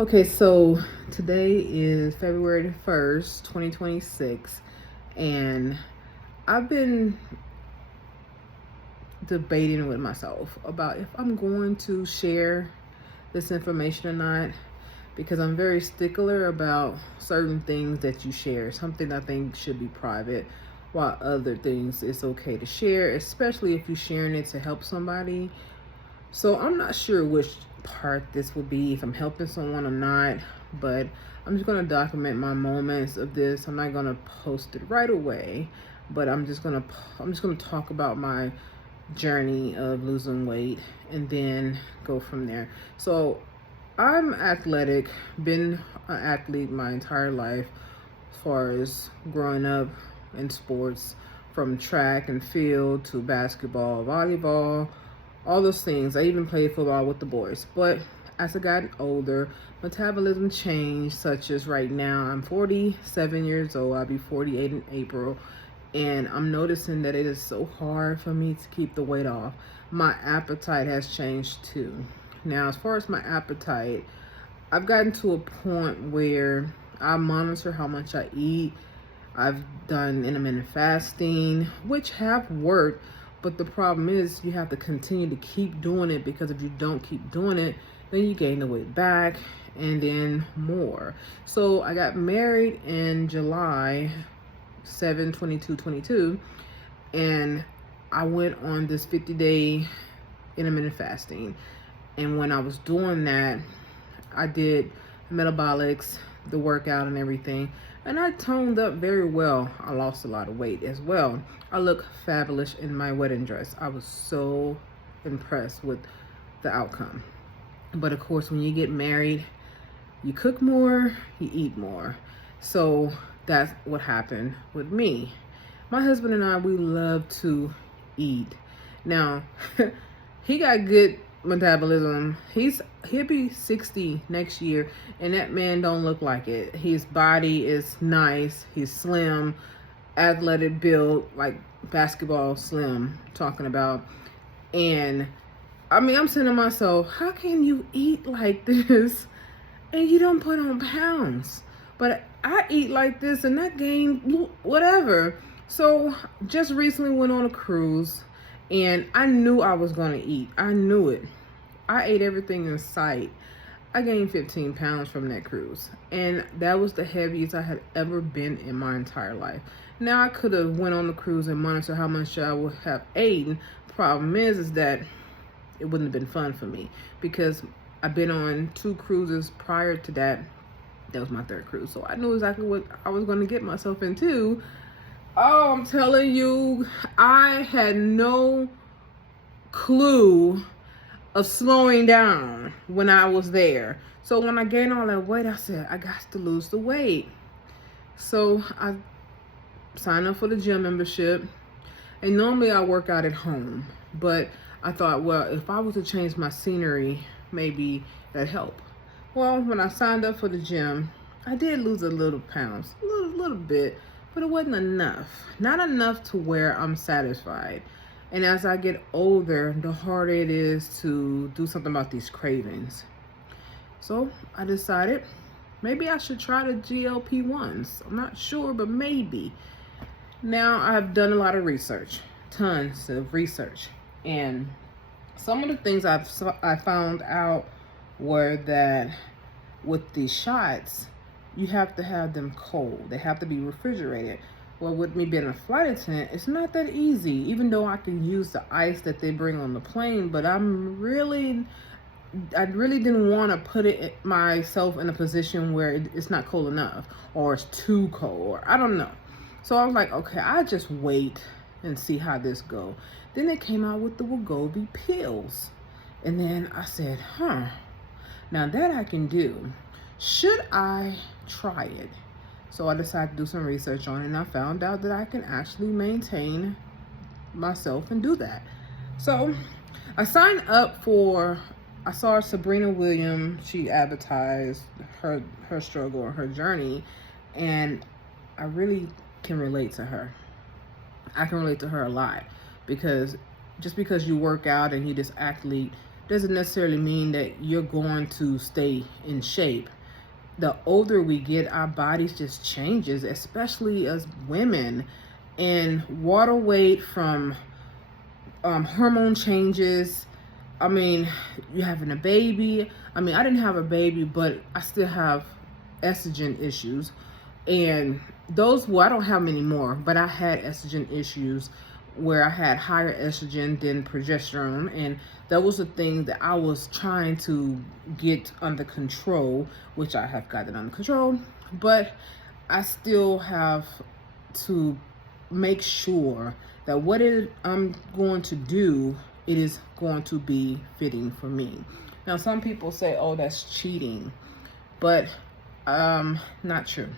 Okay, so today is February 1st, 2026, and I've been debating with myself about if I'm going to share this information or not because I'm very stickler about certain things that you share. Something I think should be private, while other things it's okay to share, especially if you're sharing it to help somebody. So I'm not sure which part this will be, if I'm helping someone or not, but I'm just gonna document my moments of this. I'm not gonna post it right away, but I'm just gonna talk about my journey of losing weight and then go from there. So I'm athletic, been an athlete my entire life as far as growing up in sports, from track and field to basketball, volleyball, all those things. I even played football with the boys. But as I got older, metabolism changed, such as right now, I'm 47 years old. I'll be 48 in April. And I'm noticing that it is so hard for me to keep the weight off. My appetite has changed too. Now, as far as my appetite, I've gotten to a point where I monitor how much I eat. I've done intermittent fasting, which have worked, but the problem is you have to continue to keep doing it, because if you don't keep doing it, then you gain the weight back and then more. So I got married in July 7/22/22, and I went on this 50-day intermittent fasting. And when I was doing that, I did metabolics, the workout and everything, and I toned up very well. I lost a lot of weight as well. I look fabulous in my wedding dress. I was so impressed with the outcome. But of course, when you get married, you cook more, you eat more. So that's what happened with me. My husband and I, we love to eat. Now, he got good metabolism. He'll be 60 next year, and that man don't look like it. His body is nice. He's slim, athletic build, like basketball slim, talking about. And I mean, I'm saying to myself, how can you eat like this and you don't put on pounds? But I eat like this and I gain whatever. So just recently went on a cruise, and I knew I was going to eat. I knew it. I ate everything in sight. I gained 15 pounds from that cruise, and that was the heaviest I had ever been in my entire life. Now I could have went on the cruise and monitored how much I would have eaten. Problem is that it wouldn't have been fun for me, because I've been on 2 cruises prior to that. That was my 3rd cruise, so I knew exactly what I was going to get myself into. Oh, I'm telling you, I had no clue of slowing down when I was there. So when I gained all that weight, I said, I got to lose the weight. So I signed up for the gym membership. And normally I work out at home, but I thought, well, if I was to change my scenery, maybe that'd help. Well, when I signed up for the gym, I did lose a little pounds, a little bit, but it wasn't enough. Not enough to where I'm satisfied. And as I get older, the harder it is to do something about these cravings. So I decided maybe I should try the GLP-1s. I'm not sure, but maybe. Now I've done a lot of research, tons of research. And some of the things I found out were that with these shots, you have to have them cold. They have to be refrigerated. Well, with me being a flight attendant, it's not that easy, even though I can use the ice that they bring on the plane, but I really didn't want to put myself in a position where it's not cold enough, or it's too cold, or I don't know. So I was like, okay, I just wait and see how this go. Then they came out with the Wegovy Pills. And then I said, now that I can do. Should I try it? So I decided to do some research on it, and I found out that I can actually maintain myself and do that. So I signed up I saw Sabrina Williams. She advertised her struggle or her journey, and I really can relate to her. I can relate to her a lot, because just because you work out and you just athlete doesn't necessarily mean that you're going to stay in shape. The older we get, our bodies just changes, especially as women. And water weight from hormone changes. I mean, you having a baby. I mean, I didn't have a baby, but I still have estrogen issues. And those, well, I don't have many more, but I had estrogen issues where I had higher estrogen than progesterone. And that was the thing that I was trying to get under control, which I have gotten under control. But I still have to make sure that what I'm going to do, it is going to be fitting for me. Now, some people say, oh, that's cheating, but not true.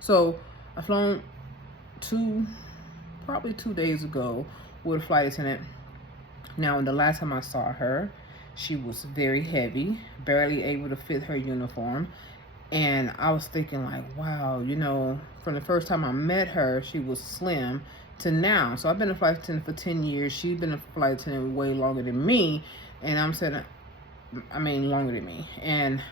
So I flown probably 2 days ago with a flight attendant. Now, the last time I saw her, she was very heavy, barely able to fit her uniform. And I was thinking like, wow, you know, from the first time I met her, she was slim to now. So I've been a flight attendant for 10 years. She's been a flight attendant way longer than me. And I'm saying, I mean, longer than me. And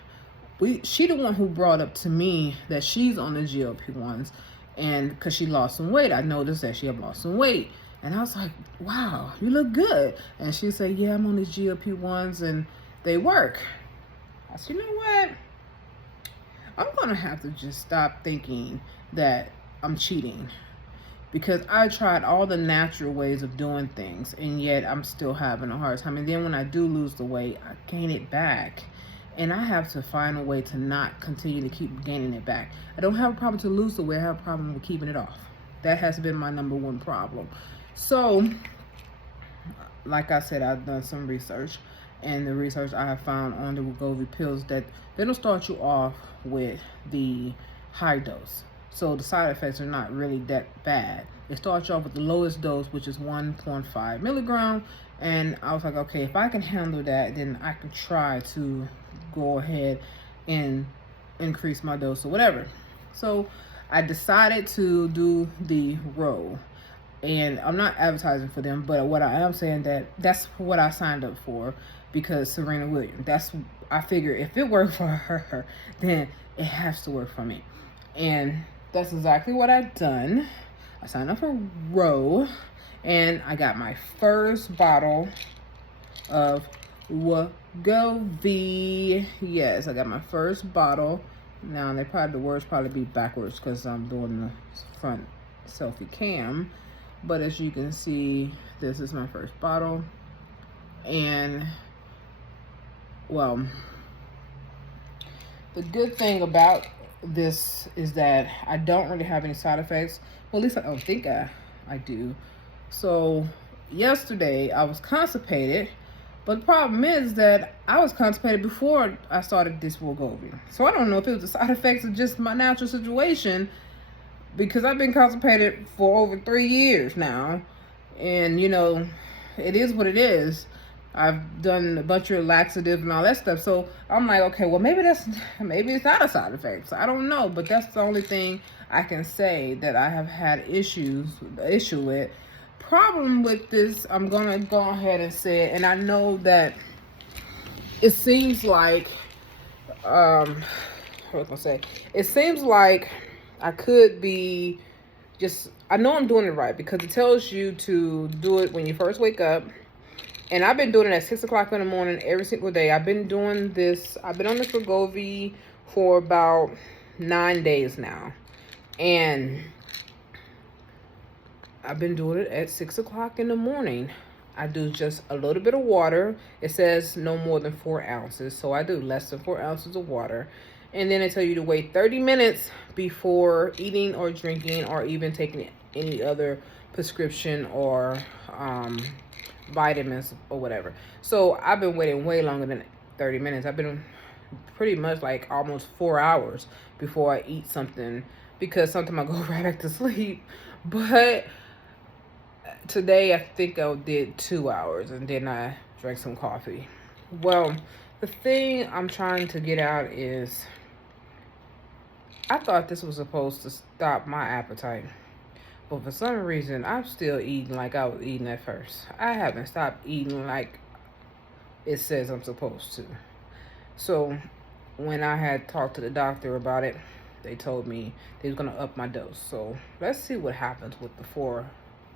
she the one who brought up to me that she's on the GLP-1s. And because she lost some weight, I noticed that she had lost some weight. And I was like, wow, you look good. And she said, yeah, I'm on the GLP-1s and they work. I said, you know what? I'm going to have to just stop thinking that I'm cheating, because I tried all the natural ways of doing things, and yet I'm still having a hard time. And then when I do lose the weight, I gain it back. And I have to find a way to not continue to keep gaining it back. I don't have a problem to lose the weight. I have a problem with keeping it off. That has been my number one problem. So, like I said, I've done some research. And the research I have found on the Wegovy Pills, that they don't start you off with the high dose. So the side effects are not really that bad. They start you off with the lowest dose, which is 1.5 milligram. And I was like, okay, if I can handle that, then I can try to go ahead and increase my dose or whatever. So I decided to do the row. And I'm not advertising for them, but what I am saying, that's what I signed up for, because Serena Williams, I figure if it worked for her, then it has to work for me. And that's exactly what I've done. I signed up for Row, and I got my first bottle of Wegovy. Yes, I got my first bottle. Now, the words probably be backwards because I'm doing the front selfie cam. But as you can see, this is my first bottle. And, well, the good thing about this is that I don't really have any side effects. Well, at least I don't think I do. So, yesterday, I was constipated. But the problem is that I was constipated before I started this Wegovy. So, I don't know if it was the side effects of just my natural situation, because I've been constipated for over 3 years now. And, you know, it is what it is. I've done a bunch of laxatives and all that stuff. So I'm like, okay, well, maybe it's not a side effect. So I don't know. But that's the only thing I can say that I have had issue with. Problem with this, I'm going to go ahead and say it. And I know that it seems like, what was I going to say? It seems like I could be I know I'm doing it right, because it tells you to do it when you first wake up. And I've been doing it at 6 o'clock in the morning every single day. I've been on this Wegovy for about 9 days now. And I've been doing it at 6 o'clock in the morning. I do just a little bit of water. It says no more than 4 ounces. So I do less than 4 ounces of water. And then they tell you to wait 30 minutes before eating or drinking or even taking any other prescription or vitamins or whatever. So I've been waiting way longer than 30 minutes. I've been pretty much like almost 4 hours before I eat something, because sometimes I go right back to sleep. But today I think I did 2 hours, and then I drank some coffee. Well, the thing I'm trying to get out is, I thought this was supposed to stop my appetite. But for some reason, I'm still eating like I was eating at first. I haven't stopped eating like it says I'm supposed to. So when I had talked to the doctor about it, they told me they was gonna up my dose. So let's see what happens with the 4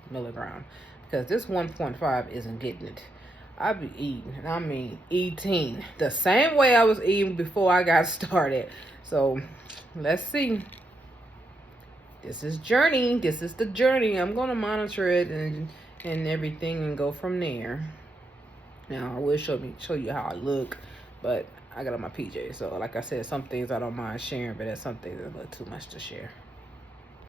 milligram, because this 1.5 isn't getting it. I be eating the same way I was eating before I got started. So let's see. This is journey. This is the journey. I'm gonna monitor it and everything and go from there. Now I will show you how I look, but I got on my PJs. So like I said, some things I don't mind sharing, but there's some things that's a little too much to share.